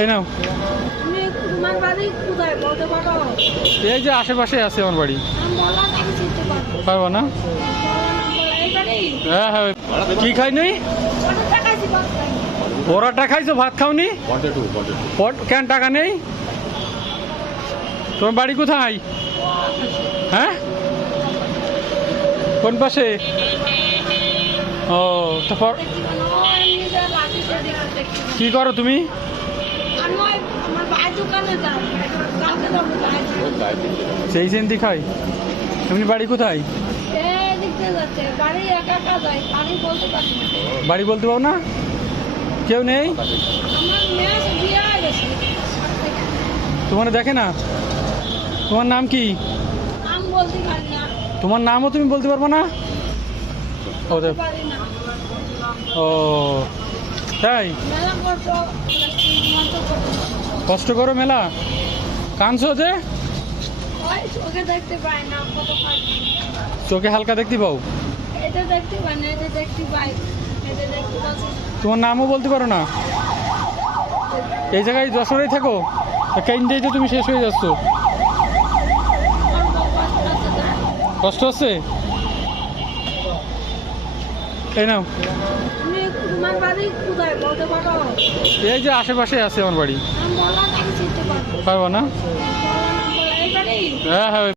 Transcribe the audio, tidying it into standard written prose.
এই নাও। তুমি তোমার বাড়ি কোথায় বলতে পারো? এই যে আশেপাশে আছে আমার বাড়ি। আমি বললাম তাকে চিনতে পারবো। পারবো না? এই বাড়ি? হ্যাঁ হ্যাঁ। কি খাই নি? কত টাকা আছে বাস? পরোটা খাইছো, ভাত খাওনি? কেন টাকা নেই? তোমার বাড়ি কোথায়? হ্যাঁ, কোন পাশে? ও তো কি করো তুমি? আমার ভাই দোকানে যাই, কালকে যাবো সেই সেন্তি খাই। এমনি বাড়ি কোথায়? দেখতে যাচ্ছে বাড়ি একা একা যায়, বাড়ি বলতে পারছি না। বাড়ি বলতে পারো না? কেউ নেই? আমার মেয়ে বিয়ে হয়ে গেছে। তোমার দেখে না? তোমার নাম কি? আমি বলতে পারি না। তোমার নামও তুমি বলতে পারবো না? ওদের পারি না। ও তাই? মেলা করতো, কষ্ট করো মেলা? কাঁদছো যে? ওই চোখে দেখতে পাই না, কত পাই। চোখে হালকা দেখতে পাও? এটা দেখতে পাই না, এটা দেখতে পাই, এটা দেখতে পাচ্ছি। তোমার নামও বলতে পারো না? এই জায়গায় যশোরেই থাকো? কেন্দ্রেই তো তুমি শেষ হয়ে যাচ্ছ। কষ্ট হচ্ছে? এই নাও। তুমি তোমার বাড়ি কোথায় বলতে পারো? এই যে আশেপাশে আছে আমার বাড়ি। আমি বললাম তাকে চিনতে পারবো। পারবো না? এই বাড়ি? হ্যাঁ হ্যাঁ।